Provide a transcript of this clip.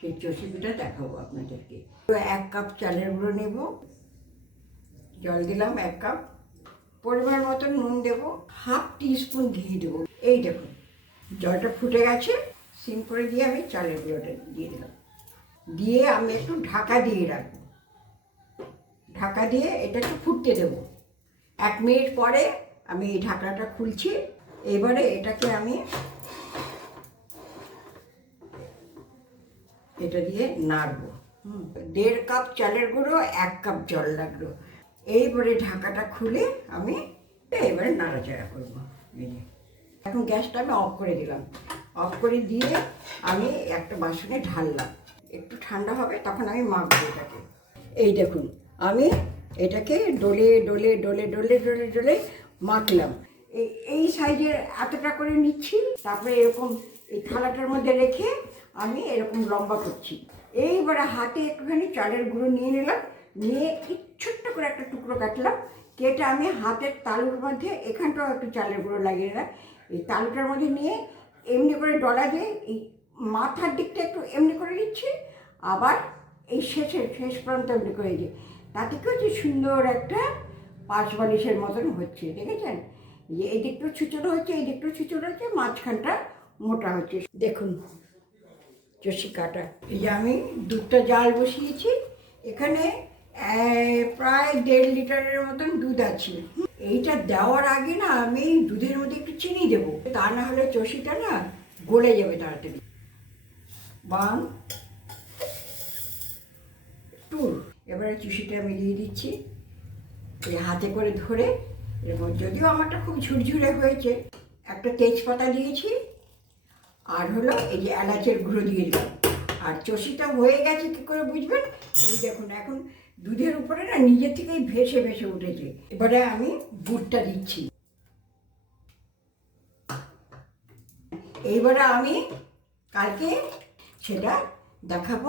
সেই চষি পিঠা দেখাবো আপনাদেরকে। তো 1 কাপ চালের গুঁড়ো নেব, জল দিলাম 1 কাপ, পরিমাণ মতো নুন দেবো, হাফ টিস্পুন ঘি দেবো। এই দেখুন জলটা ফুটে গেছে, সিম করে দিয়ে আমি চালের গুঁড়োটা দিয়ে দিলাম, দিয়ে আমি একটু ঢাকা দিয়ে রাখবো। ঢাকা দিয়ে এটা একটু ফুটতে দেবো। 1 মিনিট পরে আমি এই ঢাকনাটা খুলছি। এবারে এটাকে আমি এটা দিয়ে নাড়বো। 1.5 কাপ চালের গুঁড়ো, 1 কাপ জল লাগলো। এইবারে ঢাকাটা খুলে আমি এবারে নাড়াচাড়া করবো। এখন গ্যাসটা আমি অফ করে দিলাম। অফ করে দিয়ে আমি একটা বাসনে ঢাললাম, একটু ঠান্ডা হবে তখন আমি মাখবো এটাকে। এই দেখুন আমি এটাকে ডলে ডলে ডলে ডলে ডলে ডলে মাখলাম। এই সাইজের এতটা করে নিচ্ছি, তারপরে এরকম এই থালাটার মধ্যে রেখে আমি এরকম লম্বা করছি। এইবারে হাতে একটুখানি চালের গুঁড়ো নিয়ে নিলাম, নিয়ে ছোট্ট করে একটা টুকরো কাটলাম, কেটে আমি হাতের তালুর মধ্যে এখানটাও একটু চালের গুঁড়ো লাগিয়ে নিলাম। এই তালুটার মধ্যে নিয়ে এমনি করে ডলা দিয়ে এই মাথার দিকটা একটু এমনি করে দিচ্ছি, আবার এই শেষ প্রান্ত এমনি করে দিই। তাতে কি হচ্ছে, সুন্দর একটা পাঁচ বালিশের মতন হচ্ছে, দেখেছেন? যে এই দিকটা ছুচোনো হচ্ছে, এই দিকটা ছুচোনো হচ্ছে, মাঝখানটা মোটা হচ্ছে। দেখুন চষি কাটা। এই যে আমি দুধটা জাল বসিয়েছি, এখানে প্রায় 1.5 লিটারের মতন দুধ আছে। এইটা দেওয়ার আগে না আমি দুধের মধ্যে একটু চিনি দেবো, তা না হলে চষিটা না গলে যাবে তাড়াতাড়ি। 1 2 এবারে চষিটা মিলিয়ে দিচ্ছি এই হাতে করে ধরে। এরকম যদিও আমারটা খুব ঝুরঝুরে হয়েছে, একটা তেজপাতা দিয়েছি, আর হলো এই যে এলাচের গুঁড়ো দিয়ে দিলাম। আর চষিটা হয়ে গেছে কী করে বুঝবেন? এই দেখুন এখন দুধের উপরে না নিজের থেকেই ভেসে ভেসে উঠেছে। এবারে আমি গুড়টা দিচ্ছি। এইবারে আমি কালকে সেটা দেখাবো।